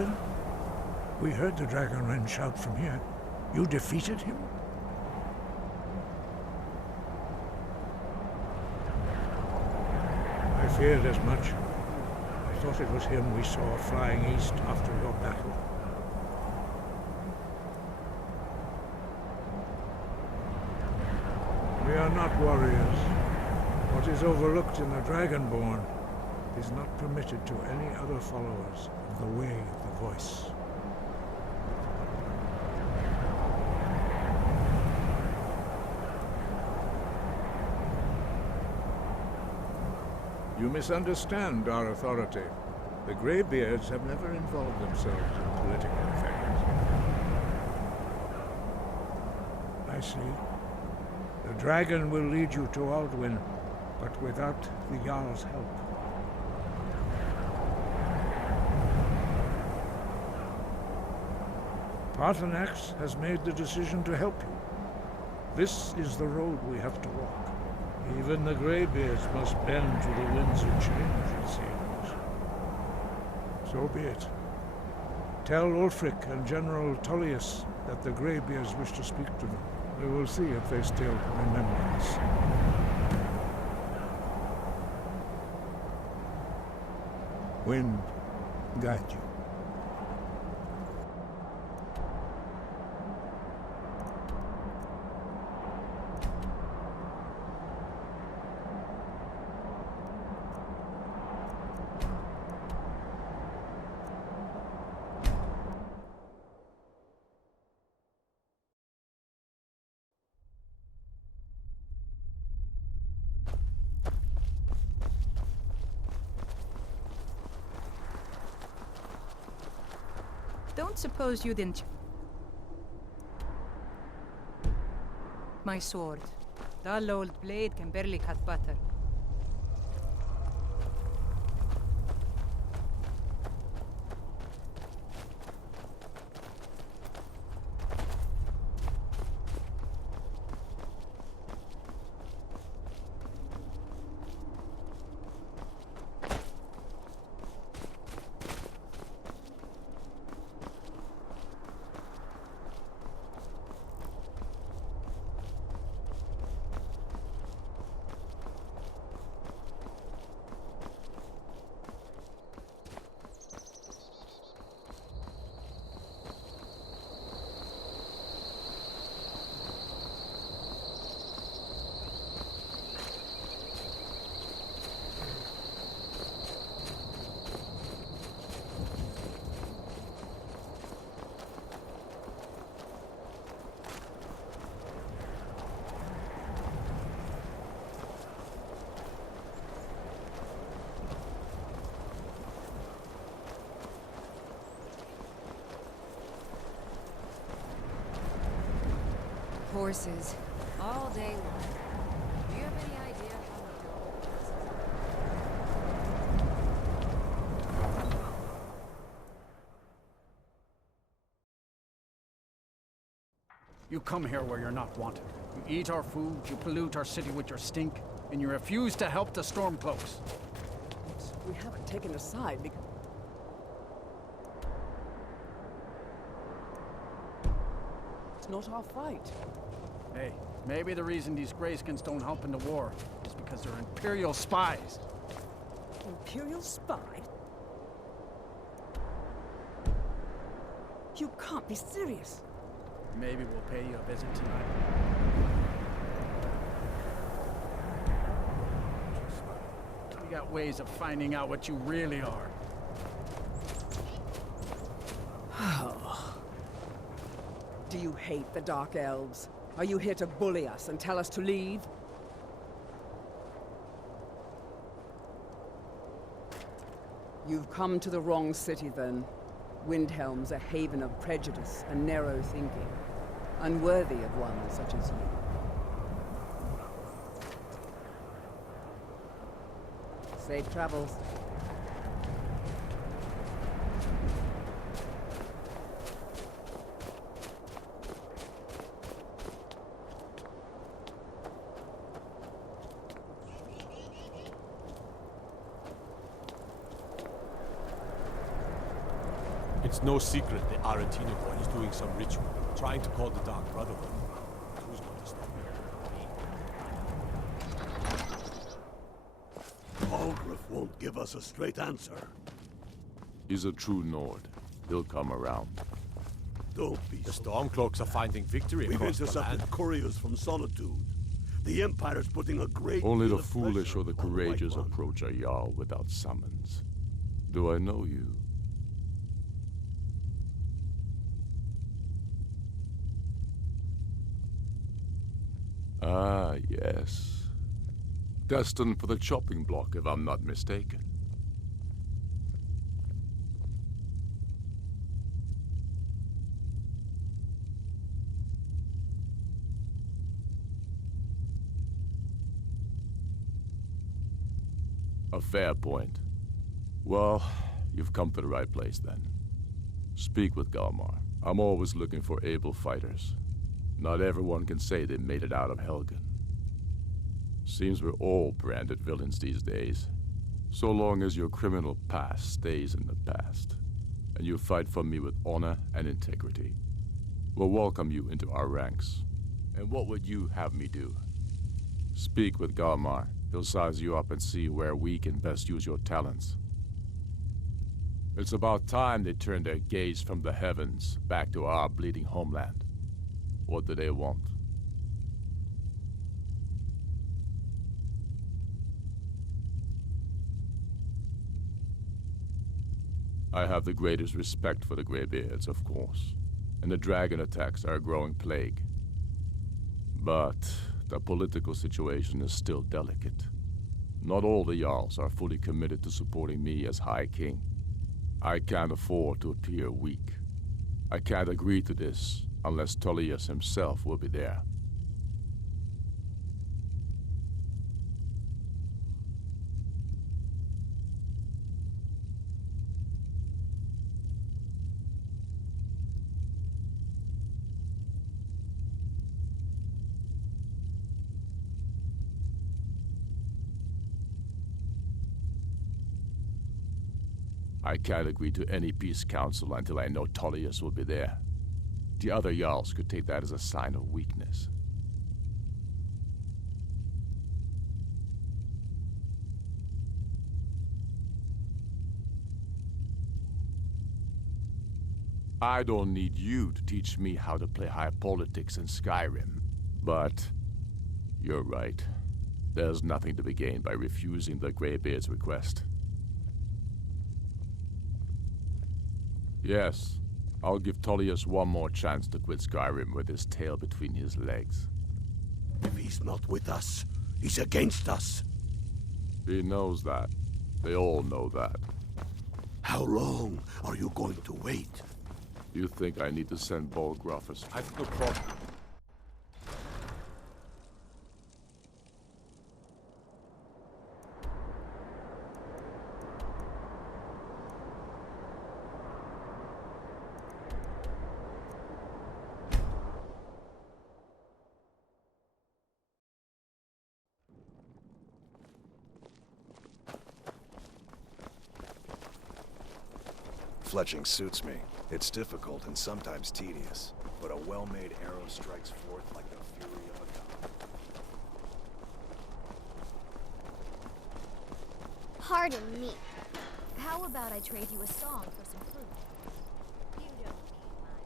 Elven? We heard the Dragonren shout from here. You defeated him? I feared as much. I thought it was him we saw flying east after your battle. We are not warriors. What is overlooked in the Dragonborn is not permitted to any other followers of the Way of the Voice. You misunderstand our authority. The Greybeards have never involved themselves in political affairs. I see. The dragon will lead you to Aldwyn, but without the Jarl's help. Paarthurnax has made the decision to help you. This is the road we have to walk. Even the Greybeards must bend to the winds of change, it seems. So be it. Tell Ulfric and General Tullius that the Greybeards wish to speak to them. We will see if they still remember us. Wind, guide you. Don't suppose you didn't... My sword. Dull old blade can barely cut butter. Horses. All day long. Do you have any idea how You come here where you're not wanted. You eat our food, you pollute our city with your stink, and you refuse to help the Stormcloaks. We haven't taken a side because... It's not our fight. Hey, maybe the reason these Greyskins don't help in the war is because they're Imperial spies. Imperial spy? You can't be serious. Maybe we'll pay you a visit tonight. We got ways of finding out what you really are. Do you hate the Dark Elves? Are you here to bully us and tell us to leave? You've come to the wrong city, then. Windhelm's a haven of prejudice and narrow thinking, unworthy of one such as you. Safe travels. It's no secret the Aretino boy is doing some ritual, trying to call the Dark Brotherhood. Who's going to stop him? Algrif won't give us a straight answer. He's a true Nord. He'll come around. Don't be The so... Stormcloaks are finding victory We've across the intercepted land. couriers from Solitude. The Empire's putting a great Only deal the of foolish pressure or the on White courageous One. approach a Jarl without summons. Do I know you? Ah, yes. Destined for the chopping block, if I'm not mistaken. A fair point. Well, you've come to the right place then. Speak with Galmar. I'm always looking for able fighters. Not everyone can say they made it out of Helgen. Seems we're all branded villains these days. So long as your criminal past stays in the past, and you fight for me with honor and integrity, we'll welcome you into our ranks. And what would you have me do? Speak with Galmar. He'll size you up and see where we can best use your talents. It's about time they turned their gaze from the heavens back to our bleeding homeland. What do they want? I have the greatest respect for the Greybeards, of course, and the dragon attacks are a growing plague. But the political situation is still delicate. Not all the Jarls are fully committed to supporting me as High King. I can't afford to appear weak. I can't agree to this unless Tullius himself will be there. I can't agree to any peace council until I know Tullius will be there. The other Jarls could take that as a sign of weakness. I don't need you to teach me how to play high politics in Skyrim. But you're right. There's nothing to be gained by refusing the Greybeard's request. Yes, I'll give Tullius one more chance to quit Skyrim with his tail between his legs. If he's not with us, he's against us. He knows that. They all know that. How long are you going to wait? You think I need to send Bolgraf as... I've no problem. Fletching suits me. It's difficult and sometimes tedious, but a well-made arrow strikes forth like the fury of a god. Pardon me. How about I trade you a song for some fruit? You don't need mine.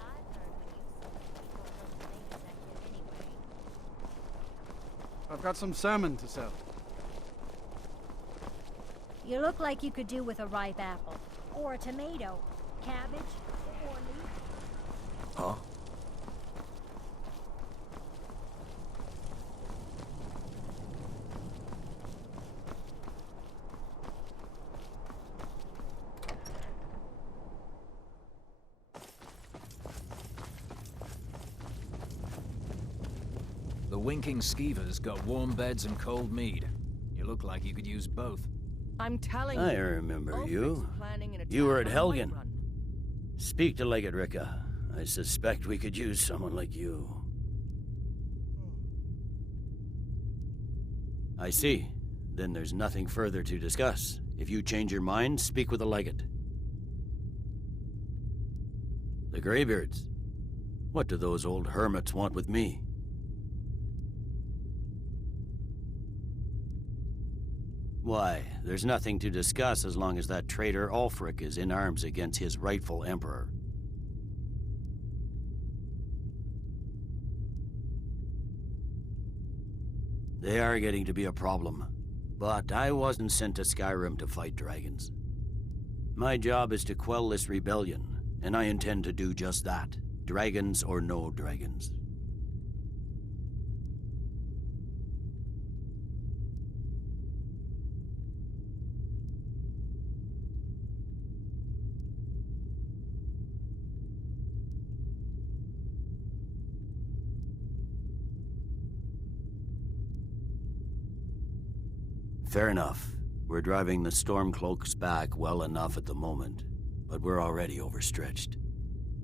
I've heard when you sing, people don't think that kid anyway. I've got some salmon to sell. You look like you could do with a ripe apple. Or a tomato. Cabbage. Or leek. Huh? The winking skeevers got warm beds and cold mead. You look like you could use both. I'm telling I you. remember you. Planning an You were at attack on Helgen. Whiterun. Speak to Legate Ricka. I suspect we could use someone like you. I see. Then there's nothing further to discuss. If you change your mind, speak with the legate. The Greybeards? What do those old hermits want with me? Why, there's nothing to discuss as long as that traitor Ulfric is in arms against his rightful emperor. They are getting to be a problem, but I wasn't sent to Skyrim to fight dragons. My job is to quell this rebellion, and I intend to do just that, dragons or no dragons. Fair enough. We're driving the Stormcloaks back well enough at the moment, but we're already overstretched.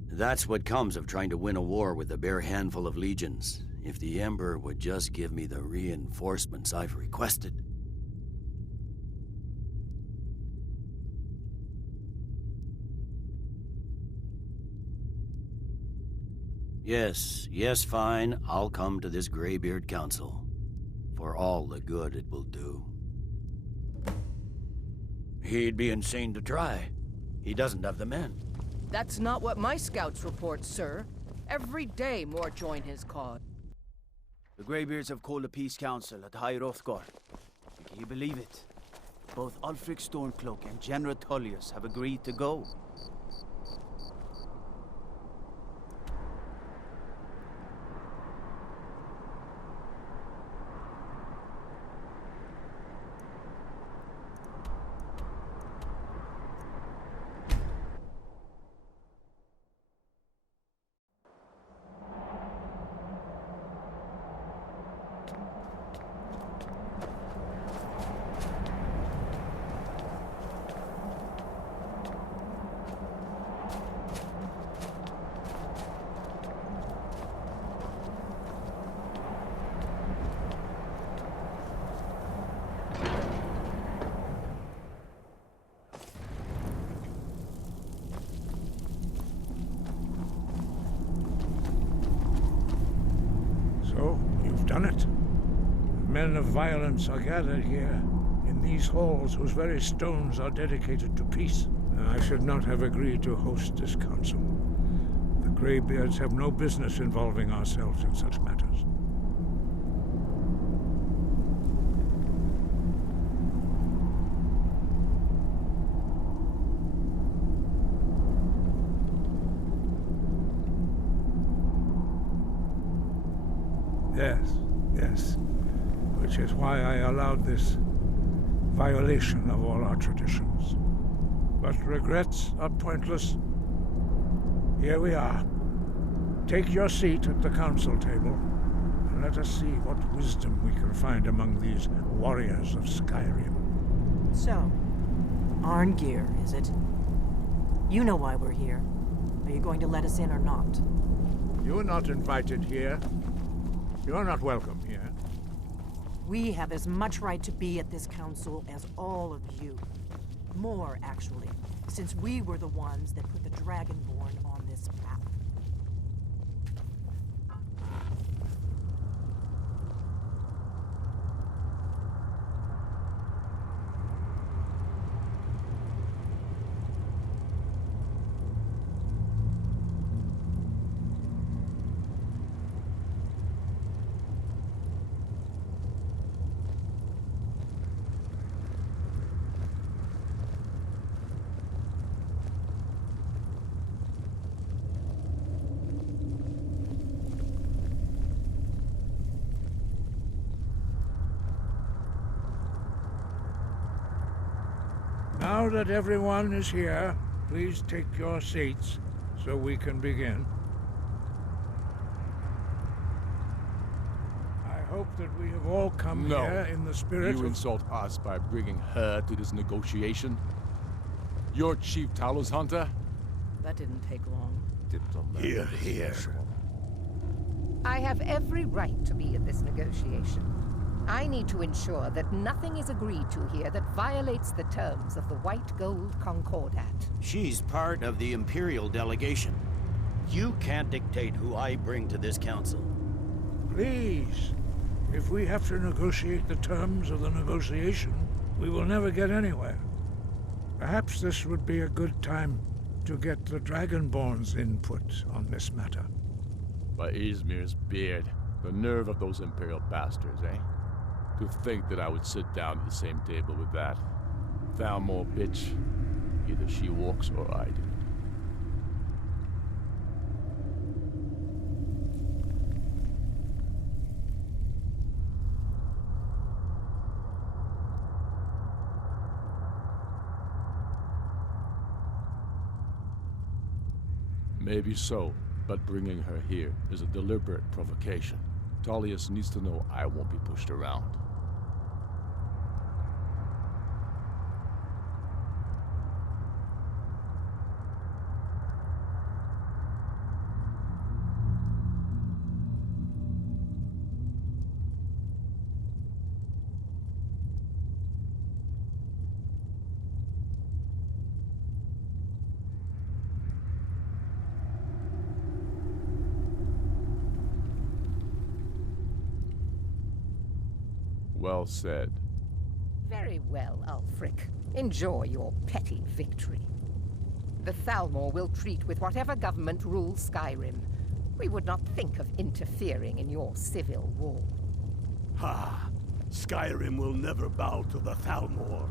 That's what comes of trying to win a war with a bare handful of legions. If the Emperor would just give me the reinforcements I've requested. Yes, fine. I'll come to this Greybeard Council. For all the good it will do. He'd be insane to try. He doesn't have the men. That's not what my scouts report, sir. Every day more join his cause. The Greybeards have called a peace council at High Hrothgar. Can you believe it? Both Ulfric Stormcloak and General Tullius have agreed to go. So, you've done it. Men of violence are gathered here, in these halls whose very stones are dedicated to peace. And I should not have agreed to host this council. The Greybeards have no business involving ourselves in such matters. Yes. Which is why I allowed this violation of all our traditions. But regrets are pointless. Here we are. Take your seat at the council table, and let us see what wisdom we can find among these warriors of Skyrim. So, Arngeir, is it? You know why we're here. Are you going to let us in or not? You are not invited here. You're not welcome here. We have as much right to be at this council as all of you. More, actually, since we were the ones that put the Dragonborn on this path. Now that everyone is here, please take your seats so we can begin. I hope that we have all come here in the spirit You of... insult us by bringing her to this negotiation? You're Chief Talos Hunter? That didn't take long. Here. I have every right to be in this negotiation. I need to ensure that nothing is agreed to here that violates the terms of the White Gold Concordat. She's part of the Imperial delegation. You can't dictate who I bring to this council. Please. If we have to negotiate the terms of the negotiation, we will never get anywhere. Perhaps this would be a good time to get the Dragonborn's input on this matter. By Izmir's beard, the nerve of those Imperial bastards, eh? To think that I would sit down at the same table with that Thalmor bitch. Either she walks or I do. Maybe so, but bringing her here is a deliberate provocation. Tullius needs to know I won't be pushed around. Well said. Very well, Ulfric. Enjoy your petty victory. The Thalmor will treat with whatever government rules Skyrim. We would not think of interfering in your civil war. Ha! Skyrim will never bow to the Thalmor.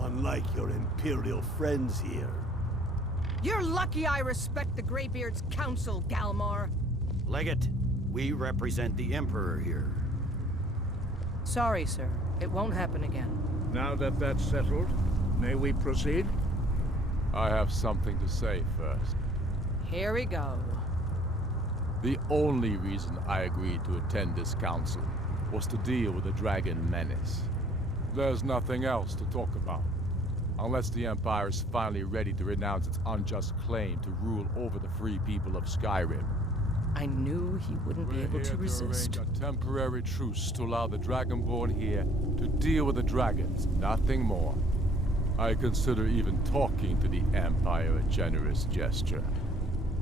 Unlike your Imperial friends here. You're lucky I respect the Greybeard's counsel, Galmar. Legate, we represent the Emperor here. Sorry, sir. It won't happen again. Now that that's settled, may we proceed? I have something to say first. Here we go. The only reason I agreed to attend this council was to deal with the dragon menace. There's nothing else to talk about. Unless the Empire is finally ready to renounce its unjust claim to rule over the free people of Skyrim. I knew he wouldn't be able to resist. Arrange a temporary truce to allow the Dragonborn here to deal with the dragons, nothing more. I consider even talking to the Empire a generous gesture.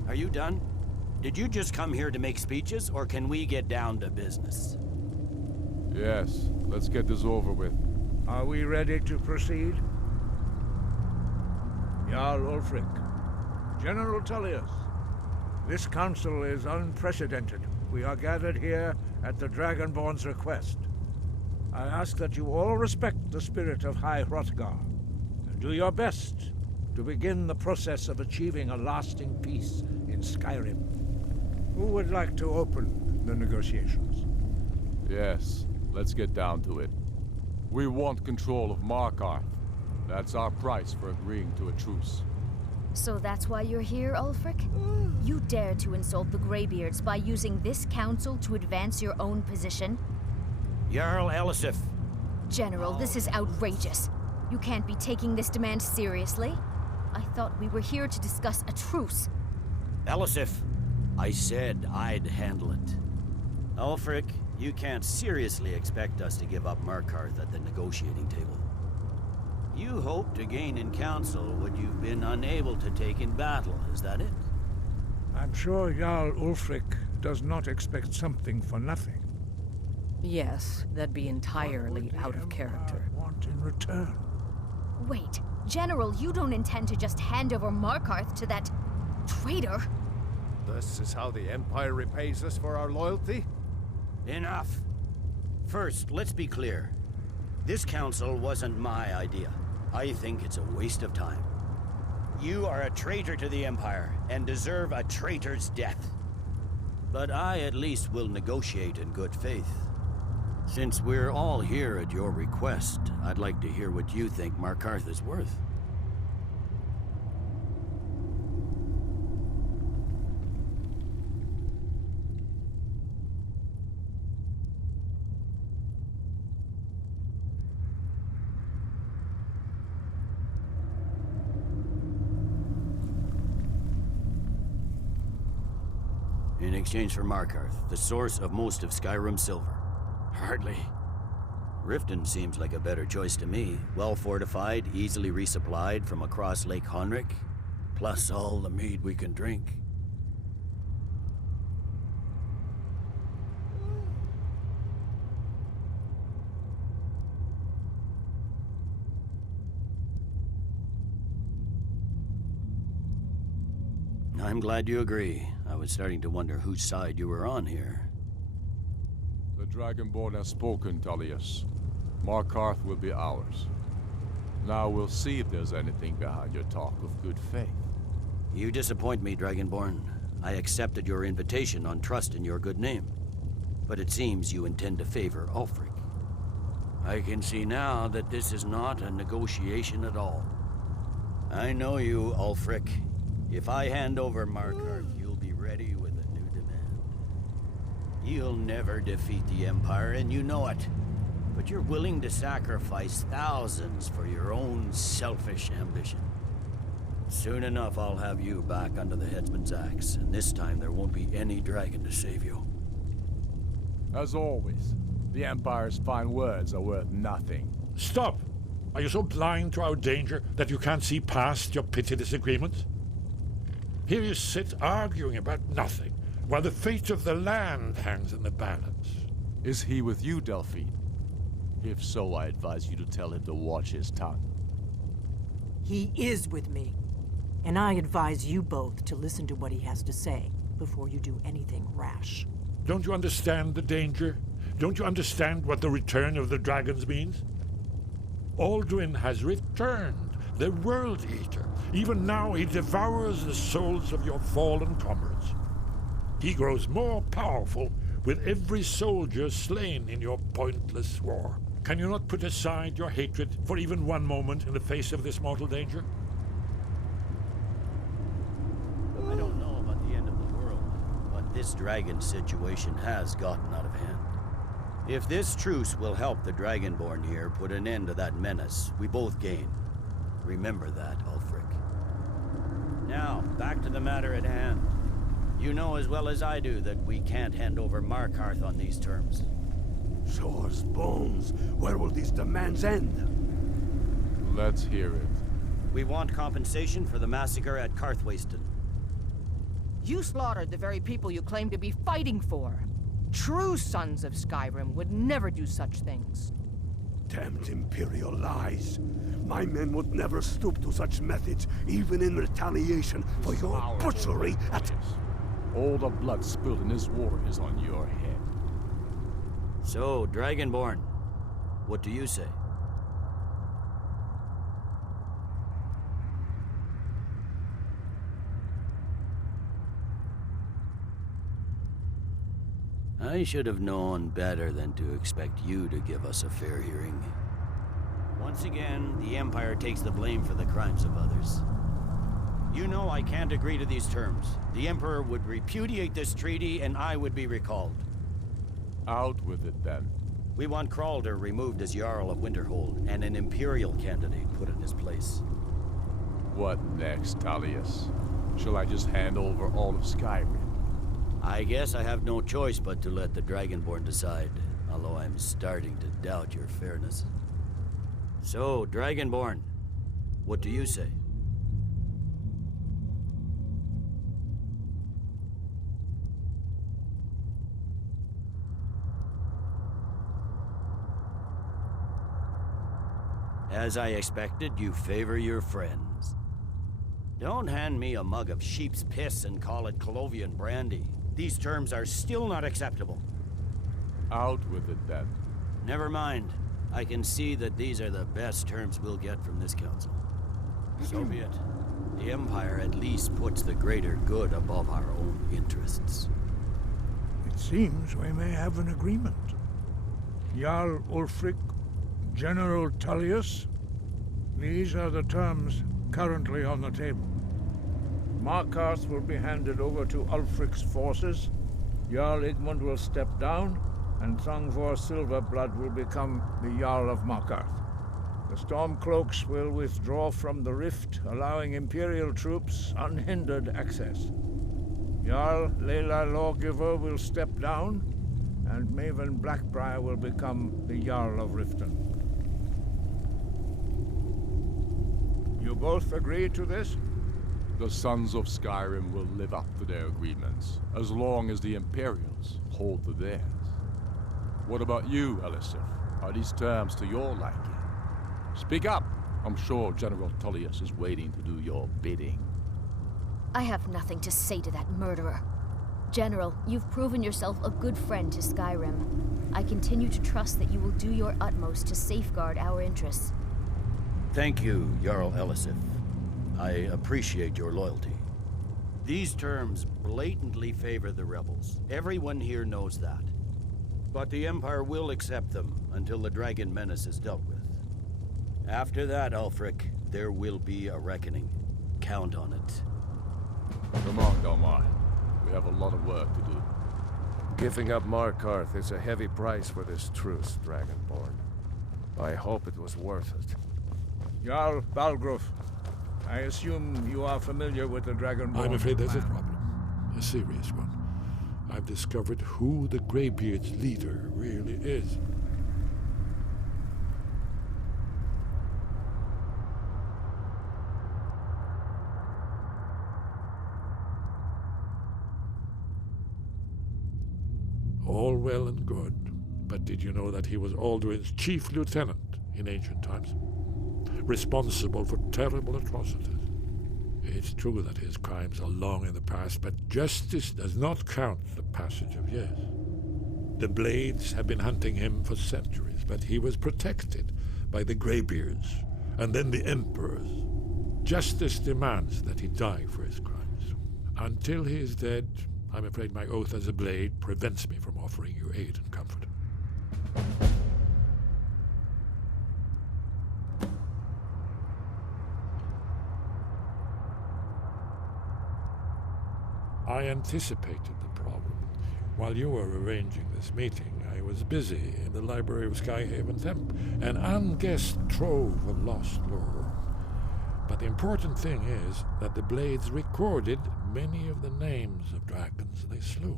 Are you done? Did you just come here to make speeches, or can we get down to business? Yes, let's get this over with. Are we ready to proceed? Jarl Ulfric, General Tullius, this council is unprecedented. We are gathered here at the Dragonborn's request. I ask that you all respect the spirit of High Hrothgar, and do your best to begin the process of achieving a lasting peace in Skyrim. Who would like to open the negotiations? Yes, let's get down to it. We want control of Markarth. That's our price for agreeing to a truce. So that's why you're here, Ulfric? You dare to insult the Greybeards by using this council to advance your own position? Jarl Elisif. General, this is outrageous. You can't be taking this demand seriously. I thought we were here to discuss a truce. Elisif, I said I'd handle it. Ulfric, you can't seriously expect us to give up Markarth at the negotiating table. You hope to gain in council what you've been unable to take in battle, is that it? I'm sure Jarl Ulfric does not expect something for nothing. Yes, that'd be entirely out of character. Want in return? Wait, General, you don't intend to just hand over Markarth to that traitor? This is how the Empire repays us for our loyalty? Enough. First, let's be clear. This council wasn't my idea. I think it's a waste of time. You are a traitor to the Empire, and deserve a traitor's death. But I at least will negotiate in good faith. Since we're all here at your request, I'd like to hear what you think Markarth is worth. In exchange for Markarth, the source of most of Skyrim's silver. Hardly. Riften seems like a better choice to me. Well fortified, easily resupplied from across Lake Honrick, plus all the mead we can drink. I'm glad you agree. I was starting to wonder whose side you were on here. The Dragonborn has spoken, Tullius. Markarth will be ours. Now we'll see if there's anything behind your talk of good faith. You disappoint me, Dragonborn. I accepted your invitation on trust in your good name. But it seems you intend to favor Ulfric. I can see now that this is not a negotiation at all. I know you, Ulfric. If I hand over Markarth, you'll be ready with a new demand. You'll never defeat the Empire, and you know it. But you're willing to sacrifice thousands for your own selfish ambition. Soon enough, I'll have you back under the headsman's axe, and this time there won't be any dragon to save you. As always, the Empire's fine words are worth nothing. Stop! Are you so blind to our danger that you can't see past your petty disagreements? Here you sit arguing about nothing, while the fate of the land hangs in the balance. Is he with you, Delphine? If so, I advise you to tell him to watch his tongue. He is with me. And I advise you both to listen to what he has to say before you do anything rash. Don't you understand the danger? Don't you understand what the return of the dragons means? Alduin has returned, the World Eater. Even now he devours the souls of your fallen comrades. He grows more powerful with every soldier slain in your pointless war. Can you not put aside your hatred for even one moment in the face of this mortal danger? I don't know about the end of the world, but this dragon situation has gotten out of hand. If this truce will help the Dragonborn here put an end to that menace, we both gain. Remember that, Ulfric. Now, back to the matter at hand. You know as well as I do that we can't hand over Markarth on these terms. Shores, bones, where will these demands end? Let's hear it. We want compensation for the massacre at Karthwasten. You slaughtered the very people you claim to be fighting for. True sons of Skyrim would never do such things. Damned Imperial lies. My men would never stoop to such methods, even in retaliation for your butchery at... All the blood spilled in this war is on your head. So, Dragonborn, what do you say? I should have known better than to expect you to give us a fair hearing. Once again, the Empire takes the blame for the crimes of others. You know I can't agree to these terms. The Emperor would repudiate this treaty, and I would be recalled. Out with it, then. We want Kralder removed as Jarl of Winterhold, and an Imperial candidate put in his place. What next, Tullius? Shall I just hand over all of Skyrim? I guess I have no choice but to let the Dragonborn decide, although I'm starting to doubt your fairness. So, Dragonborn, what do you say? As I expected, you favor your friends. Don't hand me a mug of sheep's piss and call it Colovian brandy. These terms are still not acceptable. Out with it, then. Never mind. I can see that these are the best terms we'll get from this council. So be it. The Empire at least puts the greater good above our own interests. It seems we may have an agreement. Jarl Ulfric, General Tullius, these are the terms currently on the table. Markarth will be handed over to Ulfric's forces, Jarl Igmund will step down, and Thongvor Silverblood will become the Jarl of Markarth. The Stormcloaks will withdraw from the rift, allowing Imperial troops unhindered access. Jarl Leila Lawgiver will step down, and Maven Blackbriar will become the Jarl of Riften. You both agree to this? The Sons of Skyrim will live up to their agreements, as long as the Imperials hold to theirs. What about you, Elisif? Are these terms to your liking? Speak up! I'm sure General Tullius is waiting to do your bidding. I have nothing to say to that murderer. General, you've proven yourself a good friend to Skyrim. I continue to trust that you will do your utmost to safeguard our interests. Thank you, Jarl Elisif. I appreciate your loyalty. These terms blatantly favor the rebels. Everyone here knows that. But the Empire will accept them until the Dragon Menace is dealt with. After that, Ulfric, there will be a reckoning. Count on it. Come on, Galmar. We have a lot of work to do. Giving up Markarth is a heavy price for this truce, Dragonborn. I hope it was worth it. Jarl Balgruf, I assume you are familiar with the Dragonborn. I'm afraid there's a problem. A serious one. I've discovered who the Greybeard's leader really is. All well and good, but did you know that he was Alduin's chief lieutenant in ancient times? Responsible for terrible atrocities. It's true that his crimes are long in the past, but justice does not count the passage of years. The Blades have been hunting him for centuries, but he was protected by the Greybeards, and then the Emperors. Justice demands that he die for his crimes. Until he is dead, I'm afraid my oath as a Blade prevents me from offering you aid and comfort. I anticipated the problem. While you were arranging this meeting, I was busy in the library of Skyhaven Temp, an unguessed trove of lost lore. But the important thing is that the Blades recorded many of the names of dragons they slew.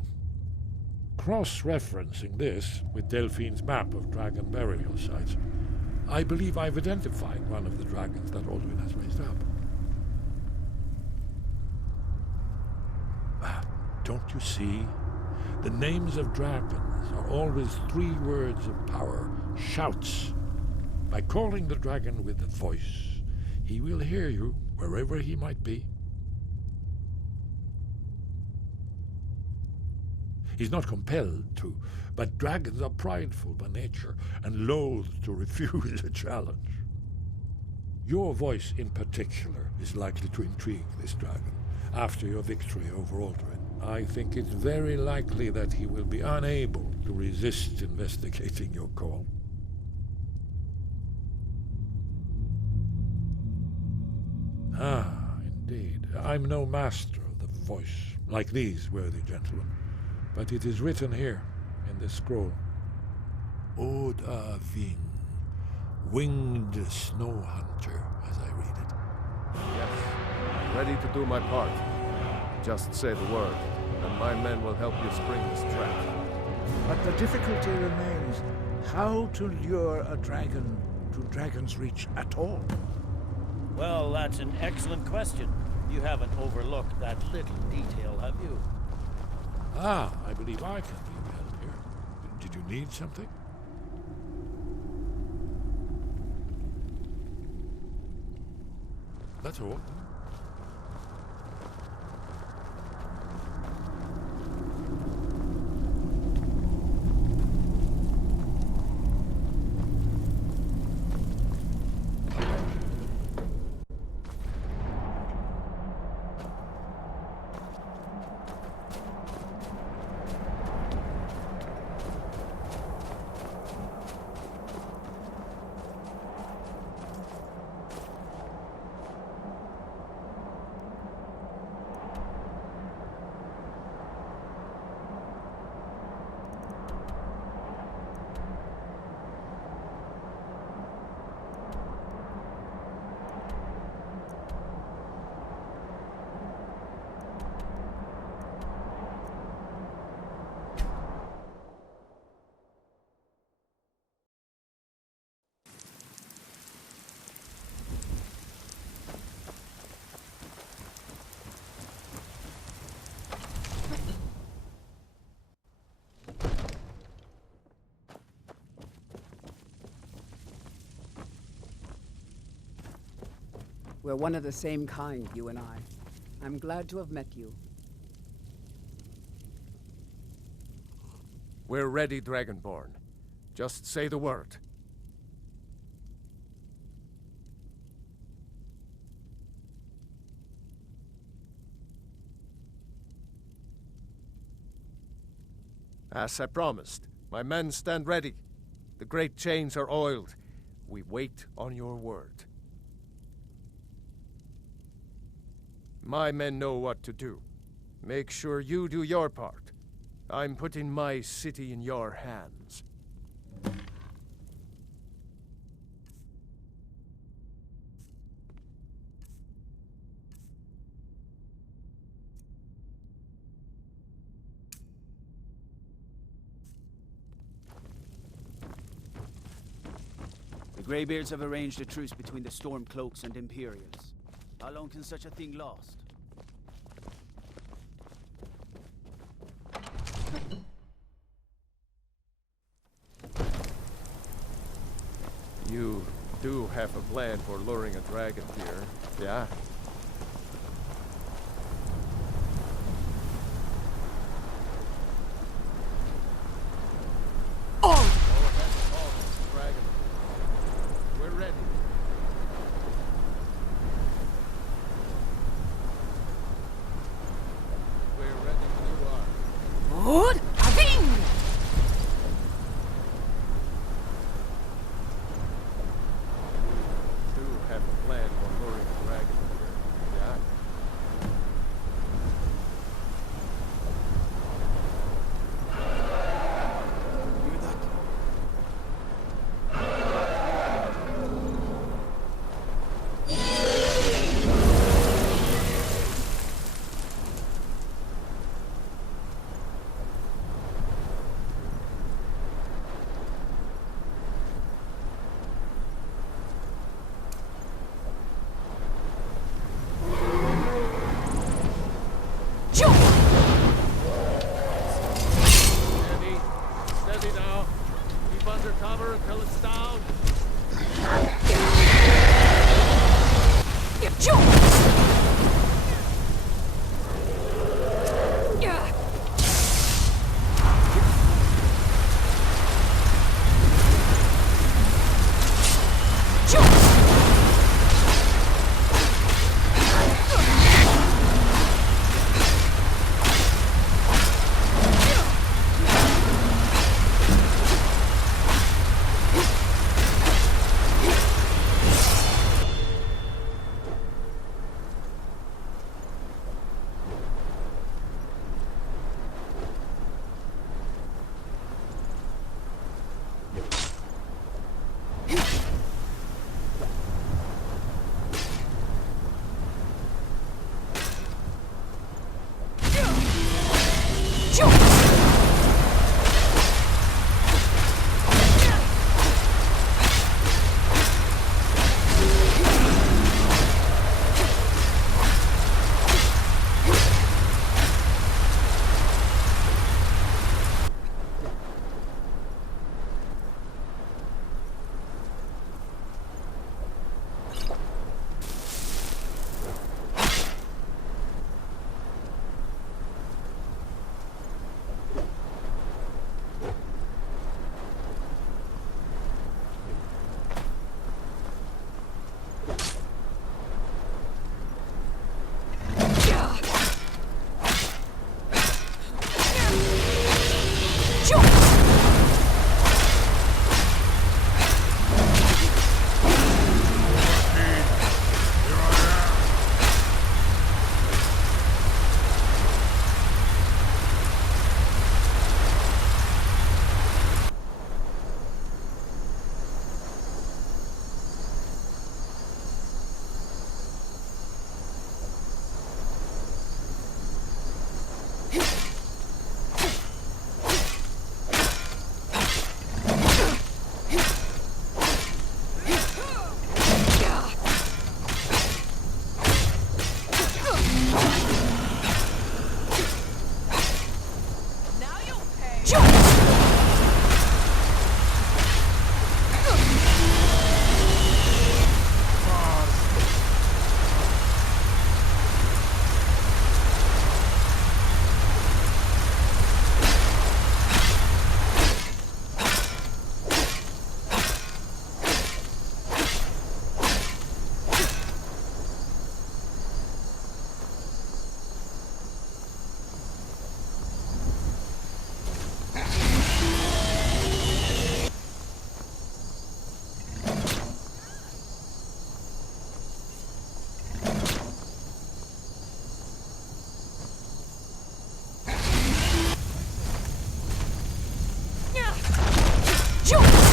Cross-referencing this with Delphine's map of dragon burial sites, I believe I've identified one of the dragons that Alduin has raised up. Don't you see? The names of dragons are always 3 words of power, shouts. By calling the dragon with a voice, he will hear you wherever he might be. He's not compelled to, but dragons are prideful by nature and loath to refuse a challenge. Your voice in particular is likely to intrigue this dragon after your victory over Alduin. I think it's very likely that he will be unable to resist investigating your call. Ah, indeed. I'm no master of the voice, like these worthy gentlemen, but it is written here in this scroll. Oda Ving, winged snow hunter, as I read it. Yes, ready to do my part. Just say the word, and my men will help you spring this trap. But the difficulty remains how to lure a dragon to Dragon's Reach at all. Well, that's an excellent question. You haven't overlooked that little detail, have you? Ah, I believe I can be of help here. Did you need something? That's all. We're one of the same kind, you and I. I'm glad to have met you. We're ready, Dragonborn. Just say the word. As I promised, my men stand ready. The great chains are oiled. We wait on your word. My men know what to do. Make sure you do your part. I'm putting my city in your hands. The Greybeards have arranged a truce between the Stormcloaks and Imperials. How long can such a thing last? You do have a plan for luring a dragon here, yeah? choice!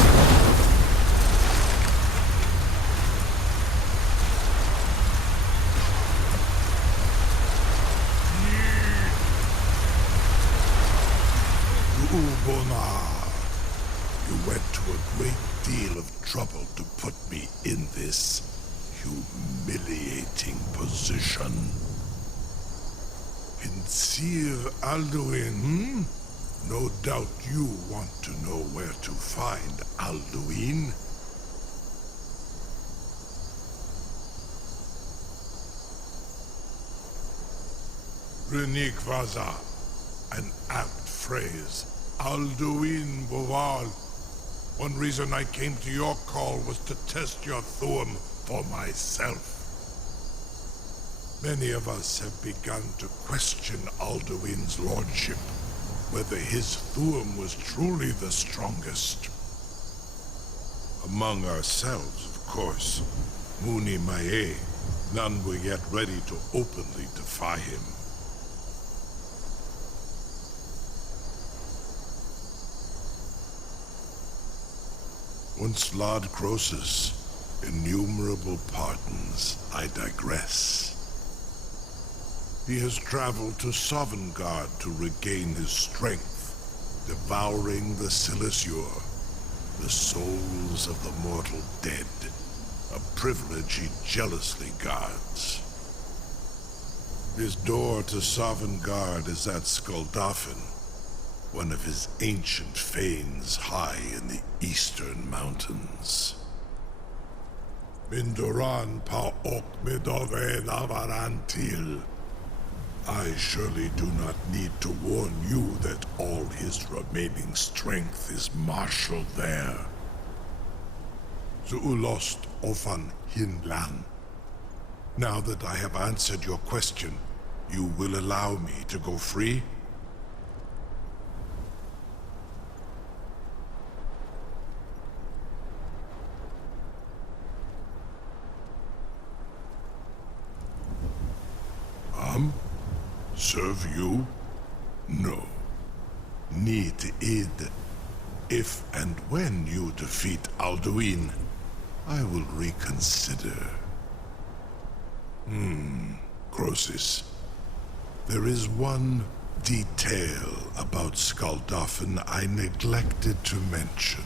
Ubonar, you went to a great deal of trouble to put me in this humiliating position. Sincere Alduin, No doubt you want to know where to find Alduin. Renikvaza, an apt phrase. Alduin Boval. One reason I came to your call was to test your Thuum for myself. Many of us have begun to question Alduin's lordship, whether his Thuum was truly the strongest. Among ourselves, of course. Muni Mae, none were yet ready to openly defy him. Once Lord Croesus, innumerable pardons, I digress. He has traveled to Sovngarde to regain his strength, devouring the Silesure, the souls of the mortal dead, a privilege he jealously guards. His door to Sovngarde is at Skuldafn, one of his ancient fanes high in the eastern mountains. Mindoran pa ok midove navarantil. I surely do not need to warn you that all his remaining strength is marshaled there. Zuulost ofan hinlan. Now that I have answered your question, you will allow me to go free? Serve you? No. Need id. If and when you defeat Alduin, I will reconsider. Croesus. There is one detail about Skuldafn I neglected to mention.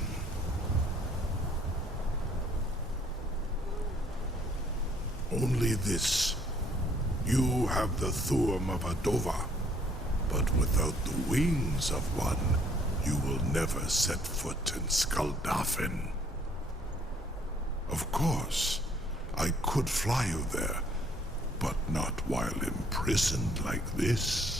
Only this. You have the Thuum of a Dova, but without the wings of one, you will never set foot in Skuldafn. Of course, I could fly you there, but not while imprisoned like this.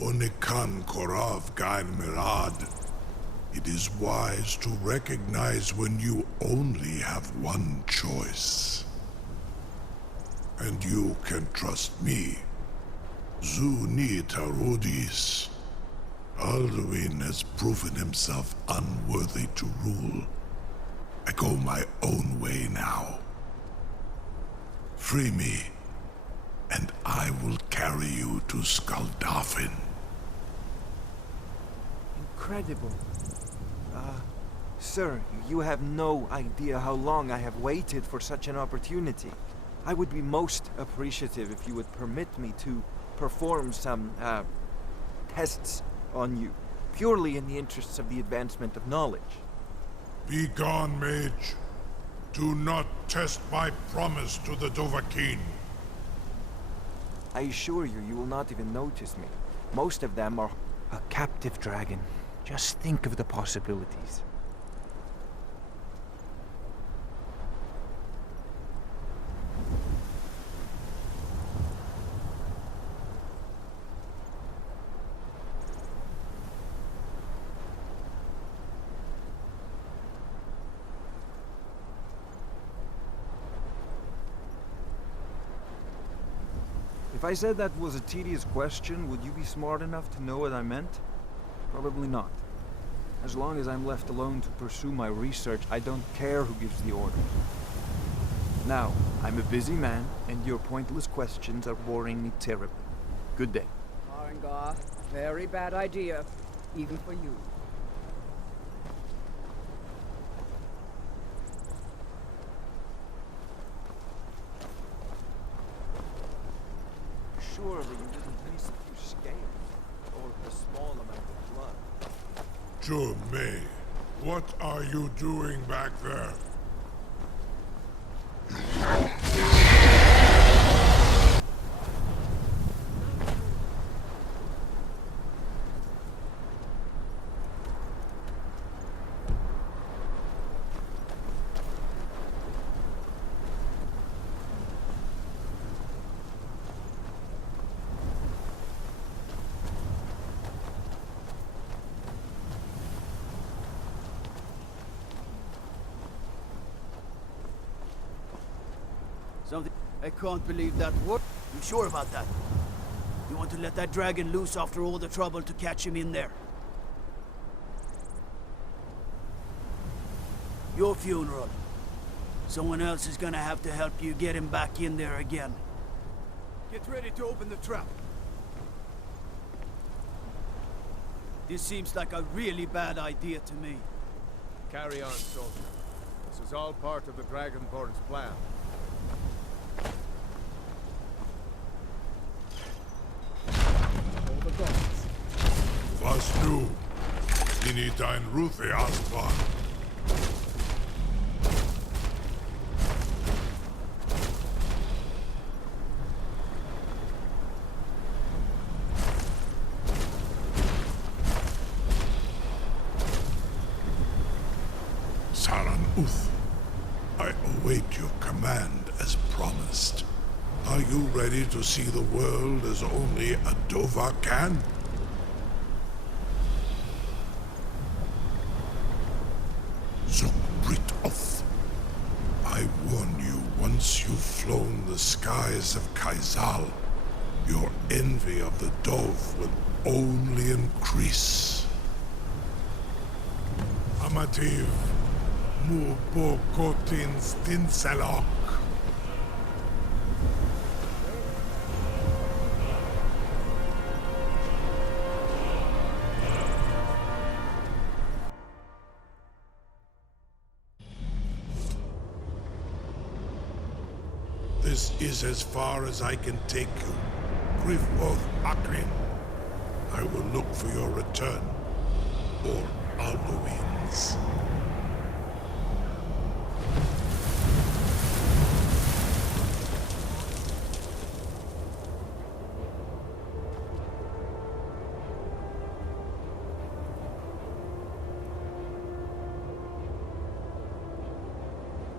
Onikan Korav Gain Mirad. It is wise to recognize when you only have one choice. And you can trust me. Zuni Tarudis. Alduin has proven himself unworthy to rule. I go my own way now. Free me, and I will carry you to Skuldafn. Incredible. Sir, you have no idea how long I have waited for such an opportunity. I would be most appreciative if you would permit me to perform some, tests on you, purely in the interests of the advancement of knowledge. Be gone, mage. Do not test my promise to the Dovahkiin. I assure you, you will not even notice me. Most of them are a captive dragon. Just think of the possibilities. If I said that was a tedious question, would you be smart enough to know what I meant? Probably not. As long as I'm left alone to pursue my research, I don't care who gives the orders. Now, I'm a busy man, and your pointless questions are boring me terribly. Good day. Arengar, very bad idea, even for you. Surely you didn't miss a few scales, or a small amount of blood. May, what are you doing back there? Something... I can't believe that worked. You sure about that? You want to let that dragon loose after all the trouble to catch him in there? Your funeral. Someone else is gonna have to help you get him back in there again. Get ready to open the trap. This seems like a really bad idea to me. Carry on, soldier. This is all part of the Dragonborn's plan. Was nu? Ini dein Ruthi Aspan. Saran Uth, I await your command as promised. Are you ready to see the world as only a Dova can? I warn you, once you've flown the skies of Kaizal, your envy of the Dove will only increase. Amativ, Mubokotin Stinselok. This is as far as I can take you. Grifwoth Akrin. I will look for your return, or